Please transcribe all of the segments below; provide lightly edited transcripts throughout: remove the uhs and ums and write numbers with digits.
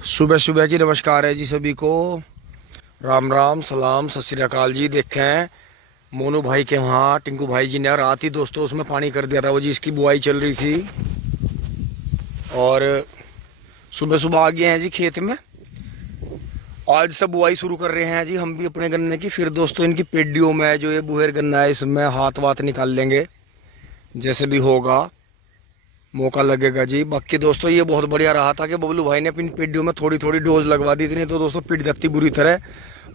सुबह सुबह की नमस्कार है जी सभी को। राम राम सलाम सत श्री अकाल जी। देखें मोनू भाई के वहाँ टिंकू भाई जी ने रात ही दोस्तों उसमें पानी कर दिया था, वो जी इसकी बुआई चल रही थी और सुबह सुबह आ गए हैं जी खेत में। आज से बुआई शुरू कर रहे हैं जी हम भी अपने गन्ने की। फिर दोस्तों इनकी पेडियों में जो ये बुहेर गन्ना है इसमें हाथ वाथ निकाल लेंगे जैसे भी होगा, मौका लगेगा जी। बाकी दोस्तों ये बहुत बढ़िया रहा था कि बबलू भाई ने अपनी पेडियों में थोड़ी थोड़ी डोज लगवा दी थी, तो दोस्तों पिट जाती बुरी तरह।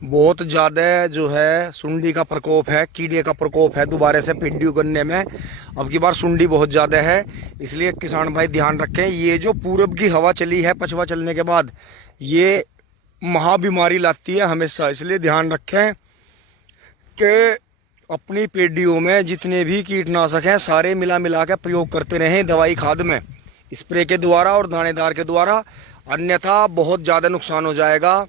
बहुत ज़्यादा जो है सुंडी का प्रकोप है, कीड़े का प्रकोप है दोबारा से पेडियों करने में। अब की बार सुंडी बहुत ज़्यादा है, इसलिए किसान भाई ध्यान रखें। ये जो पूरब की हवा चली है पछवा चलने के बाद, ये महा बीमारी लाती है हमेशा, इसलिए ध्यान रखें कि अपनी पेडियों में जितने भी कीटनाशक हैं सारे मिला मिला के प्रयोग करते रहें दवाई खाद में, स्प्रे के द्वारा और दानेदार के द्वारा, अन्यथा बहुत ज़्यादा नुकसान हो जाएगा।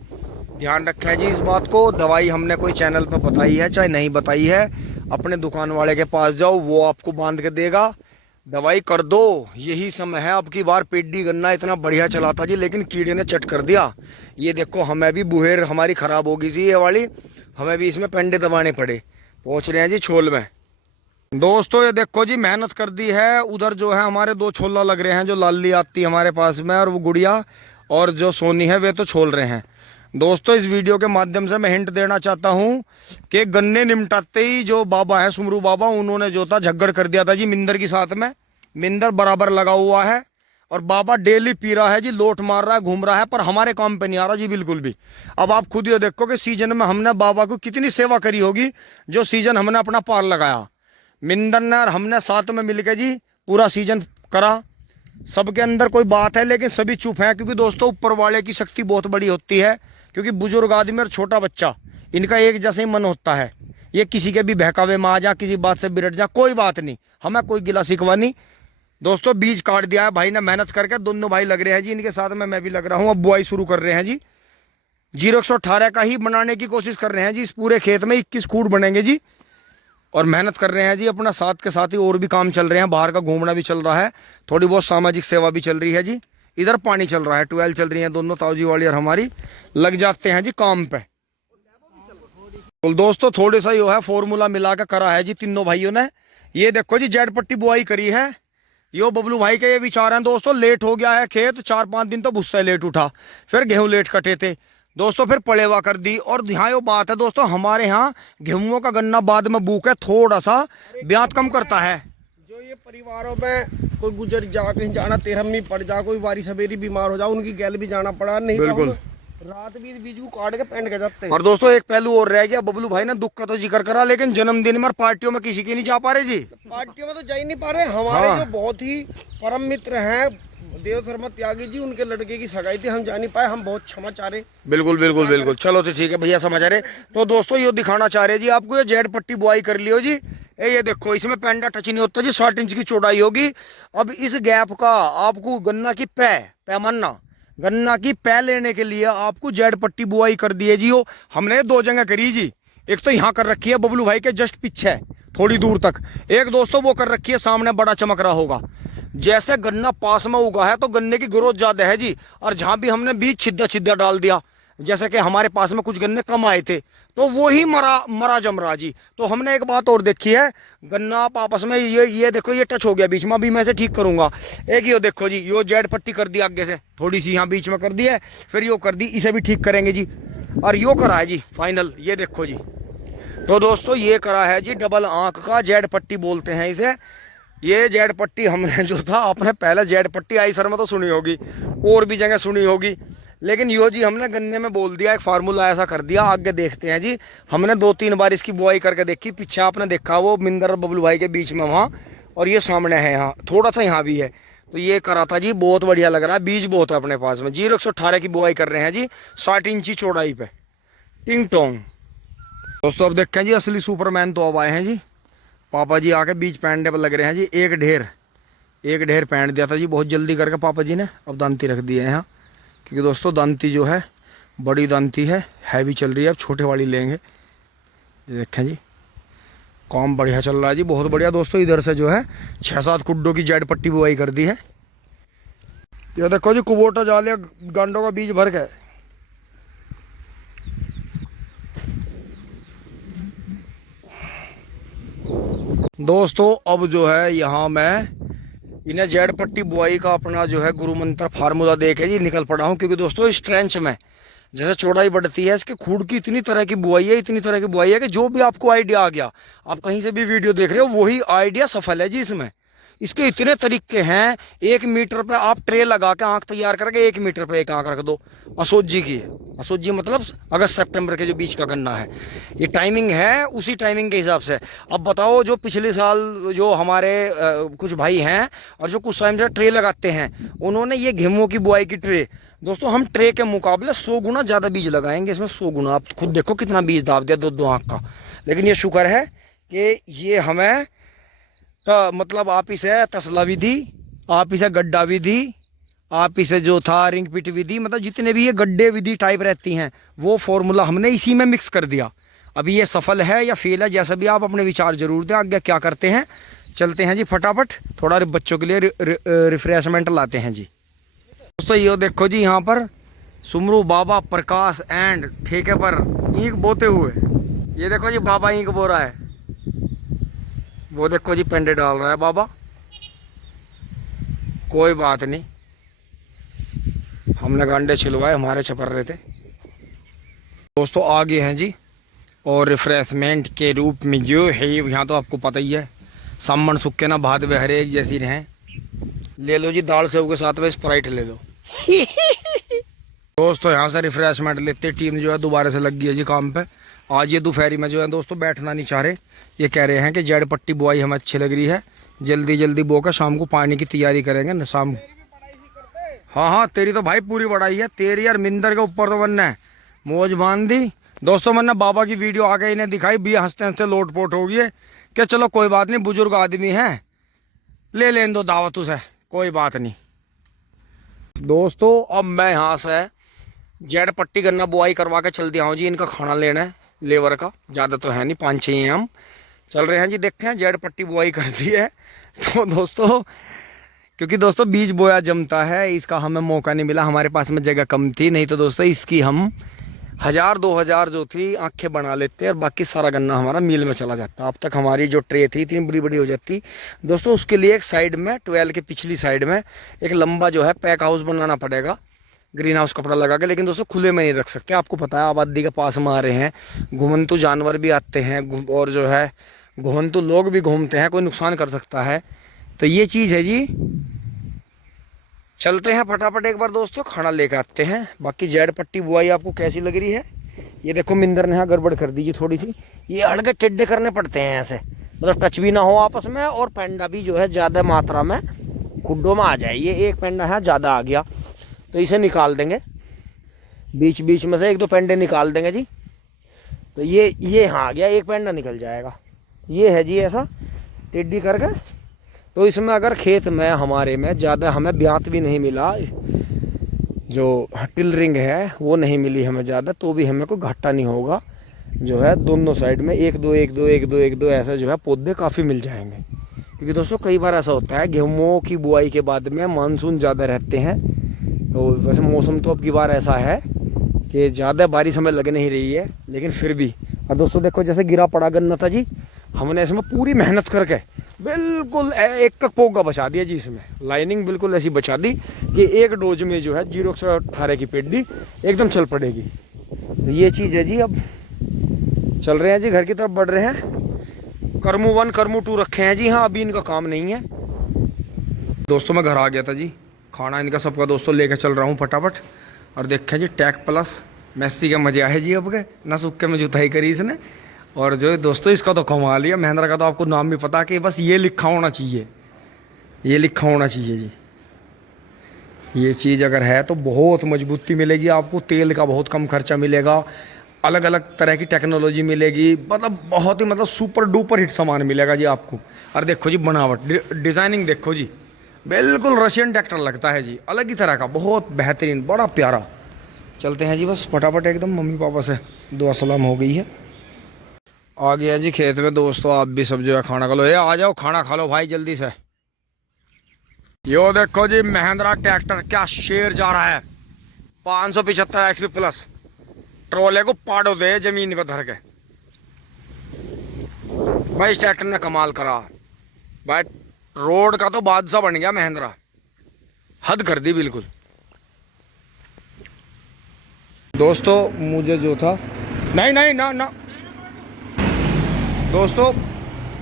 ध्यान रखें जी इस बात को। दवाई हमने कोई चैनल पर बताई है चाहे नहीं बताई है, अपने दुकान वाले के पास जाओ, वो आपको बांध के देगा, दवाई कर दो, यही समय है। अब की बार पेडी गन्ना इतना बढ़िया चला था जी, लेकिन कीड़े ने चट कर दिया। ये देखो हमें भी बुहेर हमारी ख़राब हो गई थी ये वाली, हमें भी इसमें पेंडे दबाने पड़े। पहुंच रहे हैं जी छोल में। दोस्तों ये देखो जी मेहनत कर दी है। उधर जो है हमारे दो छोला लग रहे हैं, जो लाली आती है हमारे पास में, और वो गुड़िया और जो सोनी है वे तो छोल रहे हैं। दोस्तों इस वीडियो के माध्यम से मैं हिंट देना चाहता हूं कि गन्ने निमटाते ही जो बाबा है सुमरू बाबा, उन्होंने जो था झगड़ कर दिया था जी मिंदर के साथ में। मिंदर बराबर लगा हुआ है और बाबा डेली पी रहा है जी, लोट मार रहा है, घूम रहा है, पर हमारे काम पे नहीं आ रहा जी बिल्कुल भी। अब आप खुद ये देखो कि सीजन में हमने बाबा को कितनी सेवा करी होगी, जो सीजन हमने अपना पार लगाया। मिंदर ने और हमने साथ में मिलकर जी पूरा सीजन करा। सबके अंदर कोई बात है लेकिन सभी चुप हैं, क्योंकि दोस्तों ऊपर वाले की शक्ति बहुत बड़ी होती है। क्योंकि बुजुर्ग आदमी और छोटा बच्चा इनका एक जैसे ही मन होता है, ये किसी के भी बहकावे में आ जा, किसी बात से बिगड़ जा, कोई बात नहीं, हमें कोई गिला शिकवा नहीं। दोस्तों बीज काट दिया है भाई ने मेहनत करके, दोनों भाई लग रहे हैं जी, इनके साथ में मैं भी लग रहा हूं। अब बुआई शुरू कर रहे हैं जी। 0118 का ही बनाने की कोशिश कर रहे हैं जी। इस पूरे खेत में 21 खूट बनेंगे जी, और मेहनत कर रहे हैं जी अपना। साथ के साथ ही और भी काम चल रहे हैं, बाहर का घूमना भी चल रहा है, थोड़ी बहुत सामाजिक सेवा भी चल रही है जी। इधर पानी चल रहा है, ट्वेल चल रही है, दोनों ताऊजी वाली और हमारी लग जाते हैं जी काम पे। तो दोस्तों थोड़ा सा यो है फॉर्मूला मिला के करा है जी तीनों भाइयों ने। ये देखो जी जेड पट्टी बुआई करी है। यो बबलू भाई के ये विचार हैं दोस्तों। लेट हो गया है खेत, 4-5 दिन तो भुस्सा लेट उठा, फिर गेहूं लेट कटे थे दोस्तों, फिर पलेवा कर दी। और यहाँ यो बात है दोस्तों, हमारे यहाँ गेहूं का गन्ना बाद में बूक है, थोड़ा सा ब्याज कम करता है। जो ये परिवारों में कोई गुजर जा, कहीं जाना तेरहम नहीं पड़ जा, कोई बारी सवेरी बीमार हो जा, उनकी गैल भी जाना पड़ा नहीं, बिल्कुल रात भी बीज को काट के पेंट के जाते हैं। और दोस्तों एक पहलू और रह गया, बबलू भाई ने दुख का तो जिक्र करा, लेकिन जन्मदिन में और पार्टियों में किसी की नहीं जा पा रहे जी। पार्टियों में तो जा ही नहीं पा रहे। हमारे जो बहुत ही परम मित्र हैं देव शर्मा त्यागी जी, उनके लड़के की सगाई थी, हम जा नहीं पाए, हम बहुत क्षमा चाह रहे। बिल्कुल बिल्कुल बिल्कुल, चलो तो ठीक है भैया, समझ आ रहे। तो दोस्तों ये दिखाना चाह रहे जी आपको, ये जेड पट्टी बुआई कर लियो जी। ये देखो इसमें पेंडा टच नहीं होता जी, 60 इंच की चौड़ाई होगी। अब इस गैप का आपको गन्ना की पैमाना गन्ना की पै लेने के लिए आपको जेड पट्टी बुआई कर दी है जी। वो हमने 2 जगह करी जी। एक तो यहाँ कर रखी है बबलू भाई के जस्ट पीछे थोड़ी दूर तक, एक दोस्तों वो कर रखी है सामने, बड़ा चमक रहा होगा। जैसे गन्ना पास में उगा है तो गन्ने की ग्रोथ ज्यादा है जी, और जहां भी हमने बीज छिद्दा छिद्दा डाल दिया, जैसे कि हमारे पास में कुछ गन्ने कम आए थे तो वो ही मरा जम रहा जी। तो हमने एक बात और देखी है, गन्ना आप आपस में ये देखो ये टच हो गया बीच में, अभी मैं इसे ठीक करूंगा। एक यो देखो जी, यो जेड पट्टी कर दी आगे से, थोड़ी सी यहाँ बीच में कर दी है, फिर यो कर दी, इसे भी ठीक करेंगे जी। और यो करा है जी फाइनल, ये देखो जी। तो दोस्तों ये करा है जी डबल आंख का, जेड पट्टी बोलते हैं इसे। ये जेड पट्टी हमने जो था, आपने पहले जेड पट्टी आई सर में तो सुनी होगी, और भी जगह सुनी होगी, लेकिन यो जी हमने गन्ने में बोल दिया, एक फार्मूला ऐसा कर दिया। आगे देखते हैं जी, हमने 2-3 बार इसकी बुआई करके देखी। पीछे आपने देखा वो मिंदर और बबलू भाई के बीच में वहाँ, और ये सामने है यहाँ, थोड़ा सा यहाँ भी है। तो ये करा था जी, बहुत बढ़िया लग रहा है, बीज बहुत है अपने पास में। 0118 की बुआई कर रहे हैं जी, 60 इंची चौड़ाई पे, टिंग टोंग। दोस्तों अब देखें जी असली सुपरमैन तो अब आए हैं जी। पापा जी आके बीज पैंडे पर लग रहे हैं जी। एक ढेर पैंट दिया था जी बहुत जल्दी करके पापा जी ने, अब दांती रख दी है यहाँ, क्योंकि दोस्तों दांती जो है बड़ी दांती है, हैवी चल रही है, अब छोटे वाली लेंगे। देखें जी काम बढ़िया चल रहा है जी, बहुत बढ़िया। दोस्तों इधर से जो है 6-7 कुड्डों की जेड पट्टी बुआई कर दी है। ये देखो जी कुबोटा जालिया गांडों का बीज भर के। दोस्तों अब जो है यहाँ मैं इन्हें जेड पट्टी बुआई का अपना जो है गुरु मंत्र फार्मूला दे के जी निकल पड़ा हूँ, क्योंकि दोस्तों इस ट्रेंच में जैसे चौड़ाई बढ़ती है इसके खूड की इतनी तरह की बुआई है, इतनी तरह की बुआई है कि जो भी आपको आइडिया आ गया, आप कहीं से भी वीडियो देख रहे हो, वही आइडिया सफल है जी इसमें। इसके इतने तरीके हैं। 1 मीटर पे आप ट्रे लगा के आंख तैयार करके 1 मीटर पे एक आंख रख दो। असोजी की है, असोजी मतलब अगस्त सितंबर के जो बीच का गन्ना है, ये टाइमिंग है उसी टाइमिंग के हिसाब से। अब बताओ जो पिछले साल जो हमारे कुछ भाई हैं और जो कुछ टाइम से ट्रे लगाते हैं, उन्होंने ये गेहूं की बुआई की ट्रे, दोस्तों हम ट्रे के मुकाबले 100 गुना ज़्यादा बीज लगाएंगे इसमें, 100 गुना। आप खुद देखो कितना बीज दाब दिया 2-2 आंख का। लेकिन ये शुक्र है कि ये हमें मतलब आप इसे तसला विधि, आप इसे गड्ढा विधि, आप इसे जो था रिंग पिट विधि, मतलब जितने भी ये गड्ढे विधि टाइप रहती हैं वो फॉर्मूला हमने इसी में मिक्स कर दिया। अभी ये सफल है या फेल है, जैसा भी आप अपने विचार जरूर दें। आगे क्या करते हैं, चलते हैं जी फटाफट, थोड़ा बच्चों के लिए रिफ्रेशमेंट लाते हैं जी। दोस्तों ये देखो जी यहाँ पर सुमरू बाबा प्रकाश एंड ठेके पर ईंक बोते हुए, ये देखो जी बाबा ईंक बो रहा है, वो देखो जी पेंडे डाल रहा है बाबा। कोई बात नहीं, हमने गांडे छिलवाए, हमारे छपर रहे थे। दोस्तों आगे हैं जी, और रिफ्रेशमेंट के रूप में जो है यहाँ तो आपको पता ही है, सामन सुक्के ना भाद वे हर एक जैसी रहें। ले लो जी दाल सेव के साथ में स्प्राइट ले लो। दोस्तों यहाँ से रिफ्रेशमेंट लेते टीम जो है दोबारा से लग गई है जी काम पे। आज ये दोपहरी में जो है दोस्तों बैठना नहीं चाह रहे, ये कह रहे हैं कि जेड पट्टी बुआई हमें अच्छी लग रही है, जल्दी जल्दी बो कर शाम को पानी की तैयारी करेंगे न शाम। हाँ हाँ तेरी तो भाई पूरी बढ़ाई है, तेरी यार मिंदर के ऊपर तो बनना है, मौज बांध दी। दोस्तों मैंने बाबा की वीडियो आके इन्हें दिखाई, भी हंसते हंसते लोटपोट हो गई है कि चलो कोई बात नहीं, बुजुर्ग आदमी है, ले लें दो दावत उसे, कोई बात नहीं। दोस्तों अब मैं यहाँ से जेड पट्टी गन्ना बुआई करवा के चल दिया हूँ जी, इनका खाना लेना है लेबर का, ज़्यादा तो है नहीं, 5-6 हैं हम। चल रहे हैं जी, देखते हैं जेड पट्टी बुआई कर दी है तो दोस्तों, क्योंकि दोस्तों बीज बोया जमता है, इसका हमें मौका नहीं मिला, हमारे पास में जगह कम थी, नहीं तो दोस्तों इसकी हम 1000-2000 जो थी आंखें बना लेते और बाकी सारा गन्ना हमारा मील में चला जाता। अब तक हमारी जो ट्रे थी इतनी बड़ी बड़ी हो जाती दोस्तों। उसके लिए एक साइड में 12 के पिछली साइड में एक लंबा जो है पैक हाउस बनाना पड़ेगा, ग्रीन हाउस कपड़ा लगा के। लेकिन दोस्तों खुले में नहीं रख सकते, आपको पता है आबादी के पास में आ रहे हैं, घुमंतु जानवर भी आते हैं और जो है घुमंतु लोग भी घूमते हैं, कोई नुकसान कर सकता है। तो ये चीज़ है जी, चलते हैं फटाफट एक बार दोस्तों, खाना लेकर आते हैं। बाकी जेड पट्टी बुआई आपको कैसी लग रही है? ये देखो मिंदर ने यहाँ गड़बड़ कर दी जी थोड़ी सी, ये हड़के टेढ़े करने पड़ते हैं ऐसे, मतलब टच भी ना हो आपस में, और पेंडा भी जो है ज़्यादा मात्रा में खुड्डों में आ जाए। ये एक पेंडा है ज़्यादा आ गया तो इसे निकाल देंगे, बीच बीच में से 1-2 पेंडे निकाल देंगे जी। तो ये यहाँ आ गया, एक पेंडा निकल जाएगा। ये है जी ऐसा टेढ़ी करके। तो इसमें अगर खेत में हमारे में ज़्यादा हमें ब्यात भी नहीं मिला, जो टिलरिंग है वो नहीं मिली हमें ज़्यादा, तो भी हमें कोई घाटा नहीं होगा। जो है दोनों साइड में 1-2 ऐसा जो है पौधे काफ़ी मिल जाएंगे। क्योंकि दोस्तों कई बार ऐसा होता है गेहूँ की बुआई के बाद में मानसून ज़्यादा रहते हैं, तो वैसे मौसम तो अब की बार ऐसा है कि ज़्यादा बारिश हमें लग नहीं रही है, लेकिन फिर भी। और दोस्तों देखो जैसे गिरा पड़ा गन्ना था जी, हमने इसमें पूरी मेहनत करके बिल्कुल एक पोगा बचा दिया जी, इसमें लाइनिंग बिल्कुल ऐसी बचा दी कि एक डोज में जो है 0-18 की पेड्डी एकदम चल पड़ेगी। तो ये चीज़ है जी। अब चल रहे हैं जी, घर की तरफ बढ़ रहे हैं। कर्मू 1 कर्मू 2 रखे हैं जी, हाँ अभी इनका काम नहीं है। दोस्तों मैं घर आ गया था जी, खाना इनका सबका दोस्तों लेकर चल रहा हूँ फटाफट। और देखें जी टैक प्लस मैसी के मजे आए जी, अब के ना सुक्के में जुताई करी इसने। और जो दोस्तों इसका तो कमाल लिया, महिंद्रा का तो आपको नाम भी पता कि बस ये लिखा होना चाहिए, ये लिखा होना चाहिए जी। ये चीज़ अगर है तो बहुत मजबूती मिलेगी आपको, तेल का बहुत कम खर्चा मिलेगा, अलग अलग तरह की टेक्नोलॉजी मिलेगी, मतलब बहुत ही मतलब सुपर डुपर हिट सामान मिलेगा जी आपको। और देखो जी बनावट डिज़ाइनिंग देखो जी, बिल्कुल रशियन ट्रैक्टर लगता है जी, अलग ही तरह का, बहुत बेहतरीन, बड़ा प्यारा। चलते हैं जी बस फटाफट एकदम, मम्मी पापा से दुआ सलाम हो गई है। आ गया जी खेत में दोस्तों, आप भी सब जो है खाना खा लो। ये आ जाओ खाना खा लो भाई जल्दी से। यो देखो जी महिंद्रा ट्रैक्टर क्या शेर जा रहा है, 575 XP प्लस। ट्रोले को पाड़ो दे जमीन पर धर के। भाई इस ट्रैक्टर ने कमाल करा भाई, रोड का तो बादशाह बन गया महिंद्रा, हद कर दी बिल्कुल। दोस्तों मुझे जो था नहीं नहीं ना ना दोस्तों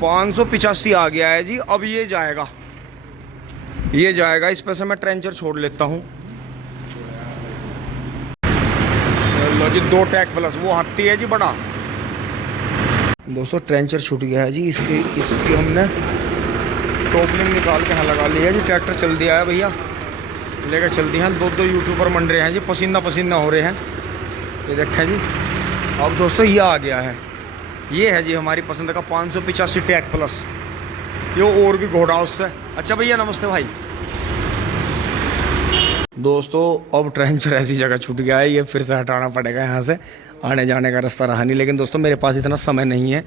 585 आ गया है जी। अब ये जाएगा, ये जाएगा। इस पर से मैं ट्रेंचर छोड़ लेता हूँ। लो जी 2 टैक प्लस, वो हाथी है जी बड़ा। दोस्तों ट्रेंचर छूट गया है जी, इसकी हमने टोपलिंग निकाल के यहाँ लगा लिया है जी। ट्रैक्टर चल दिया है भैया, लेकर चल दिए हैं। 2 यूट्यूबर मंड रहे हैं जी, पसीना पसीना हो रहे हैं। ये देखें जी। अब दोस्तों ये आ गया है, ये है जी हमारी पसंद का 585 टैक प्लस। ये और भी घोड़ा उससे। अच्छा भैया नमस्ते भाई। दोस्तों अब ट्रेंचर ऐसी जगह छूट गया है, ये फिर से हटाना पड़ेगा यहाँ से। आने जाने का रास्ता रहा नहीं, लेकिन दोस्तों मेरे पास इतना समय नहीं है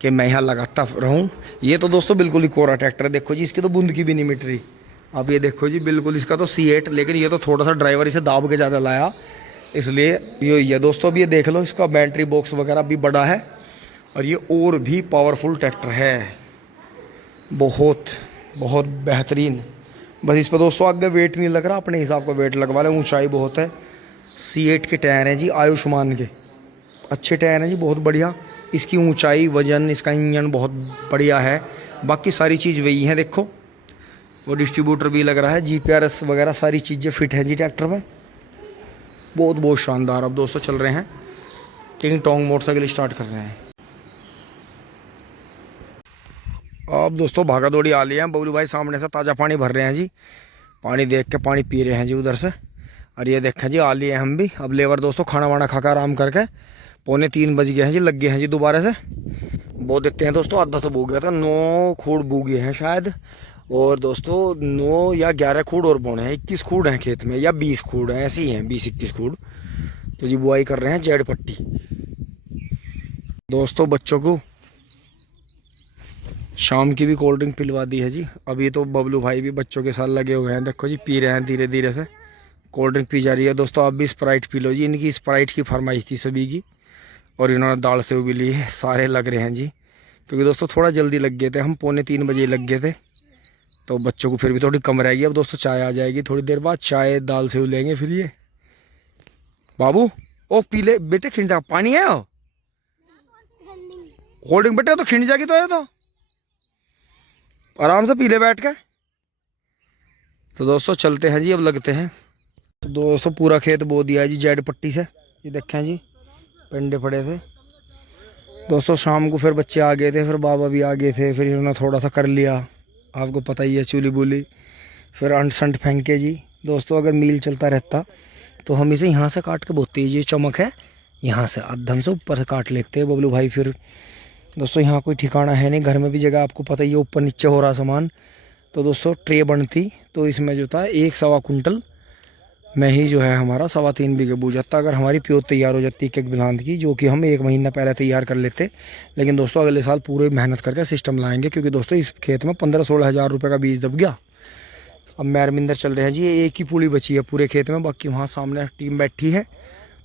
कि मैं यहाँ लगाता रहूँ। ये तो दोस्तों बिल्कुल ही कोरा ट्रैक्टर है, देखो जी इसकी तो बूंद की भी नहीं मिट रही। अब ये देखो जी बिल्कुल इसका तो C8, लेकिन ये तो थोड़ा सा ड्राइवर इसे दाब के ज़्यादा लाया, इसलिए ये दोस्तों। अब ये देख लो, इसका बैटरी बॉक्स वगैरह भी बड़ा है और ये और भी पावरफुल ट्रैक्टर है, बहुत बहुत बेहतरीन। बस इस पर दोस्तों आगे वेट नहीं लग रहा, अपने हिसाब का वेट लगवा लें। ऊंचाई बहुत है। C8 के टायर हैं जी, आयुष्मान के अच्छे टायर हैं जी, बहुत बढ़िया। इसकी ऊंचाई, वजन, इसका इंजन बहुत बढ़िया है। बाकी सारी चीज़ वही है, देखो वो डिस्ट्रीब्यूटर भी लग रहा है, GPRS वगैरह सारी चीज़ें फिट हैं जी ट्रैक्टर में। बहुत बहुत शानदार। अब दोस्तों चल रहे हैं किंग टोंग मोटरसाइकिल स्टार्ट कर रहे हैं। अब दोस्तों भागा दौड़ी आ लिए हैं। बबलू भाई सामने से ताज़ा पानी भर रहे हैं जी, पानी देख के पानी पी रहे हैं जी उधर से। और ये देखें जी आ लिए हैं हम भी। अब लेबर दोस्तों खाना वाना खाकर आराम करके 2:45 बज गए हैं जी, लग गए हैं जी दोबारा से। बो देते हैं दोस्तों, आधा तो बो गया था, 9 खूड़ बो गए हैं शायद। और दोस्तों 9 या 11 खूड़ और बोने हैं, 21 खूड़ हैं खेत में, या 20 खूड़ हैं, ऐसे ही हैं 20-21 खूड़। तो जी बुआई कर रहे हैं जेड पट्टी। दोस्तों बच्चों को शाम की भी कोल्ड ड्रिंक पिलवा दी है जी। अभी तो बबलू भाई भी बच्चों के साथ लगे हुए हैं, देखो जी पी रहे हैं धीरे धीरे से। कोल्ड ड्रिंक पी जा रही है दोस्तों। आप भी स्प्राइट पी लो जी, इनकी स्प्राइट की फरमाइश थी सभी की। और इन्होंने दाल सेव भी लिए, सारे लग रहे हैं जी। क्योंकि दोस्तों थोड़ा जल्दी लग गए थे, हम 2:45 बजे लग गए थे, तो बच्चों को फिर भी थोड़ी कम रहेगी। अब दोस्तों चाय आ जाएगी थोड़ी देर बाद, चाय दाल सेव लेंगे फिर। ये बाबू ओ पीले बेटे, खिंड जा, पानी है कोल्ड ड्रिंक बेटे, तो खिंड जाएगी तो है, तो आराम से पी ले बैठ के। तो दोस्तों चलते हैं जी, अब लगते हैं। तो दोस्तों पूरा खेत बो दिया है जी जेड पट्टी से। ये देखें जी पेंडे पड़े थे दोस्तों। शाम को फिर बच्चे आ गए थे, फिर बाबा भी आ गए थे, फिर इन्होंने थोड़ा सा कर लिया, आपको पता ही है, चूली बूली। फिर अंट संट फेंके जी दोस्तों। अगर मील चलता रहता तो हम इसे यहाँ से काट के बोते, ये चमक है यहाँ से अद्धम से ऊपर से काट लेते हैं बबलू भाई। फिर दोस्तों यहाँ कोई ठिकाना है नहीं, घर में भी जगह आपको पता ही है, ऊपर नीचे हो रहा सामान। तो दोस्तों ट्रे बनती तो इसमें जो था 1-1.25 कुंटल में ही जो है हमारा 3.25 बीघे बूझ जाता, अगर हमारी प्योत तैयार हो जाती एक बिलांद की, जो कि हम 1 महीना पहले तैयार कर लेते। लेकिन दोस्तों अगले साल पूरे मेहनत करके सिस्टम लाएंगे, क्योंकि दोस्तों इस खेत में 15-16 हज़ार रुपये का बीज दब गया। अब मैरमिंदर चल रहे हैं जी, एक ही पूली बची है पूरे खेत में, बाकी वहाँ सामने टीम बैठी है।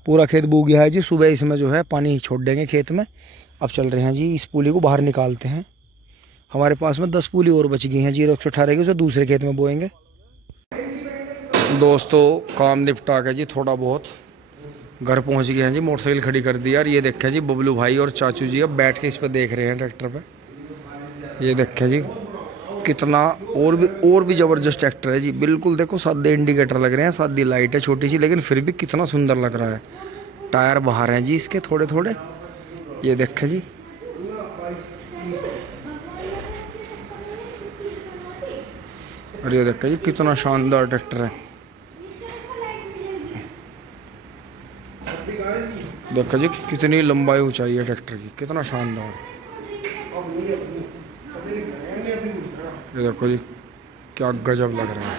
पूरा खेत बू गया है जी, सुबह इसमें जो है पानी छोड़ देंगे खेत में। अब चल रहे हैं जी, इस पूली को बाहर निकालते हैं। हमारे पास में 10 पूली और बच गई हैं जी, 118 की, उसे दूसरे खेत में बोएंगे। दोस्तों काम निपटा के जी थोड़ा बहुत घर पहुंच गए हैं जी, मोटरसाइकिल खड़ी कर दी यार। ये देखें जी बबलू भाई और चाचू जी अब बैठ के इस पर देख रहे हैं ट्रैक्टर पे। ये देखें जी कितना और भी ज़बरदस्त ट्रैक्टर है जी, बिल्कुल देखो सादे इंडिकेटर लग रहे हैं, सादी लाइट है छोटी सी, लेकिन फिर भी कितना सुंदर लग रहा है। टायर बाहर हैं जी इसके थोड़े थोड़े, ये देखें जी। और ये देखें जी कितना शानदार ट्रैक्टर है। देखो जी कितनी लंबाई ऊंचाई है ट्रैक्टर की, कितना शानदार। ये देखो जी क्या गजब लग रहा है,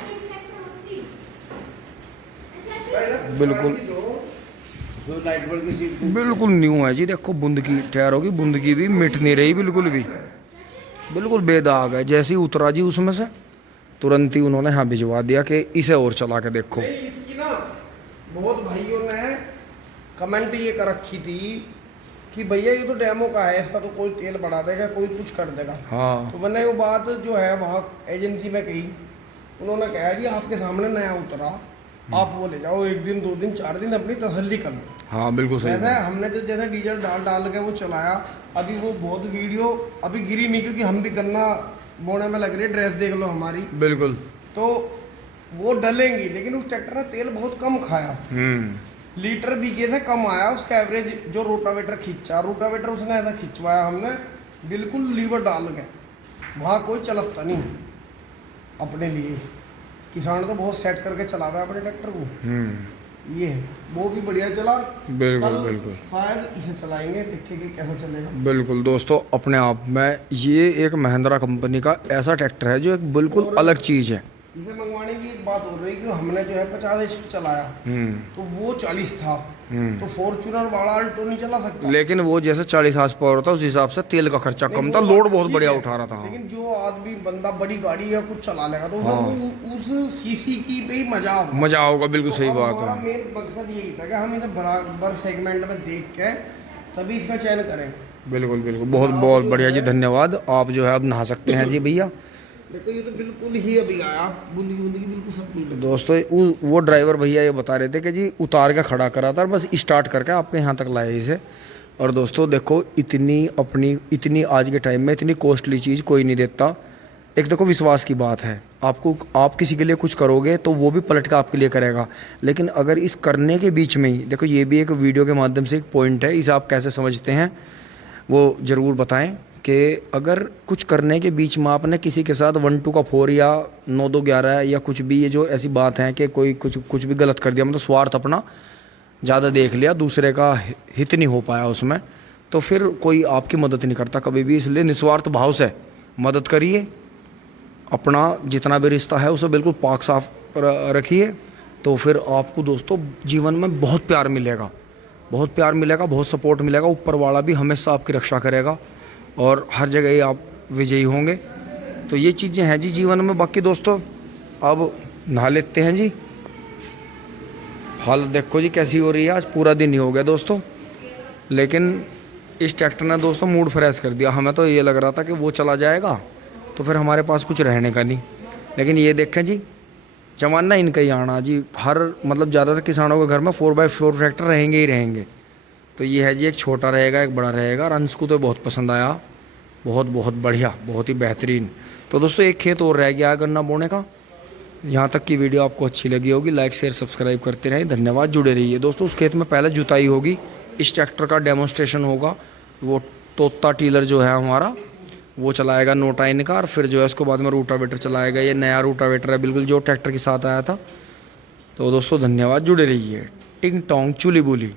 बिल्कुल न्यू है जी। देखो बूंद की टायरों की बूंद की भी मिट नहीं रही, बिल्कुल भी, बिल्कुल बेदाग है। जैसे ही उतरा जी उसमें से तुरंत ही उन्होंने हाँ भिजवा दिया कि इसे और चला के देखो। नहीं, इसकी ना बहुत भाइयों ने कमेंट ये कर रखी थी कि भैया ये तो डेमो का है, इसका तो कोई तेल बढ़ा देगा, कोई कुछ कर देगा। हाँ तो मैंने वो बात जो है वहाँ एजेंसी में कही, उन्होंने कहा जी आपके सामने नया उतरा, आप वो ले जाओ, 1 दिन 2 दिन 4 दिन अपनी तसल्ली कर लो। हाँ बिल्कुल सही। जैसे हमने जो जैसे डीजल डाल के वो चलाया, अभी वो बहुत वीडियो अभी गिरी नहीं, क्योंकि हम भी गन्ना बोने में लग रही है, ड्रेस देख लो हमारी, बिल्कुल। तो वो डलेंगी। लेकिन उस ट्रैक्टर ने तेल बहुत कम खाया, लीटर बीघे से कम आया उसका एवरेज। जो रोटावेटर खींचा, रोटावेटर उसने ऐसा खिंचवाया हमने, बिल्कुल लीवर डाल के, वहाँ कोई चलता नहीं अपने लिए। किसान तो बहुत सेट करके चला रहा है अपने ट्रैक्टर को। ये है, वो भी बढ़िया चला। बिल्कुल कल बिल्कुल शायद इसे चलाएंगे, देखेंगे कैसा चलेगा। बिल्कुल दोस्तों, अपने आप में ये एक महिंद्रा कंपनी का ऐसा ट्रैक्टर है जो एक बिल्कुल अलग चीज़ है। इसे मंगवाने की एक बात हो रही है कि हमने जो है 50 HP चलाया, तो वो 40 था, तो फॉर्च्यूनर वाला अल्टो नहीं चला सकता। लेकिन वो जैसे 40 हार्स पावर था, उस हिसाब से तेल का खर्चा कम था, लोड बहुत बढ़िया उठा रहा था। लेकिन जो आदमी बंदा बड़ी गाड़ी या कुछ चला लेगा तो वो उस सीसी की पे ही मजा होगा। बिल्कुल सही बात हमारा है। मेन मकसद यही था कि हम इसे बराबर सेगमेंट में देख के तभी इसका चयन करेंगे। बिल्कुल बिल्कुल, बहुत बहुत बढ़िया जी, धन्यवाद। आप जो है अब नहा सकते हैं जी भैया। देखो ये तो बिल्कुल ही अभी आया, बूंदी बूंदी की बिल्कुल सब मिल। दोस्तों वो ड्राइवर भैया ये बता रहे थे कि जी उतार के खड़ा करा था, बस स्टार्ट करके आपके यहाँ तक लाए इसे। और दोस्तों देखो, इतनी आज के टाइम में इतनी कॉस्टली चीज़ कोई नहीं देता। एक देखो विश्वास की बात है, आप किसी के लिए कुछ करोगे तो वो भी पलट के आपके लिए करेगा। लेकिन अगर इस करने के बीच में ही देखो, ये भी एक वीडियो के माध्यम से एक पॉइंट है, इसे आप कैसे समझते हैं वो ज़रूर बताएं कि अगर कुछ करने के बीच में आपने किसी के साथ 1 2 का 4 या 9 2 11 या कुछ भी, ये जो ऐसी बात है कि कोई कुछ भी गलत कर दिया, मतलब स्वार्थ अपना ज़्यादा देख लिया, दूसरे का हित नहीं हो पाया उसमें, तो फिर कोई आपकी मदद नहीं करता कभी भी। इसलिए निस्वार्थ भाव से मदद करिए, अपना जितना भी रिश्ता है उसे बिल्कुल पाक साफ रखिए, तो फिर आपको दोस्तों जीवन में बहुत प्यार मिलेगा, बहुत प्यार मिलेगा, बहुत सपोर्ट मिलेगा। ऊपर वाला भी हमेशा आपकी रक्षा करेगा और हर जगह ही आप विजयी होंगे। तो ये चीज़ें हैं जी जीवन में। बाकी दोस्तों अब नहा लेते हैं जी। हालत देखो जी कैसी हो रही है, आज पूरा दिन ही हो गया दोस्तों, लेकिन इस ट्रैक्टर ने दोस्तों मूड फ्रेश कर दिया। हमें तो ये लग रहा था कि वो चला जाएगा तो फिर हमारे पास कुछ रहने का नहीं, लेकिन ये देखें जी, जमाना इनका ही आना जी। हर मतलब ज़्यादातर किसानों के घर में 4x4 ट्रैक्टर रहेंगे ही रहेंगे। तो ये है जी, एक छोटा रहेगा एक बड़ा रहेगा। और अंश को तो बहुत पसंद आया, बहुत बहुत बढ़िया, बहुत ही बेहतरीन। तो दोस्तों एक खेत और रह गया गन्ना बोने का। यहाँ तक की वीडियो आपको अच्छी लगी होगी, लाइक शेयर सब्सक्राइब करते रहिए, धन्यवाद, जुड़े रहिए दोस्तों। उस खेत में पहले जुताई होगी, इस ट्रैक्टर का डेमोन्स्ट्रेशन होगा, वो तोता टीलर जो है हमारा वो चलाएगा नोटा इनका, और फिर जो है उसको बाद में रूटावेटर चलाएगा। ये नया रूटावेटर है बिल्कुल जो ट्रैक्टर के साथ आया था। तो दोस्तों धन्यवाद, जुड़े रहिए। टिंग टोंग चुली बुली।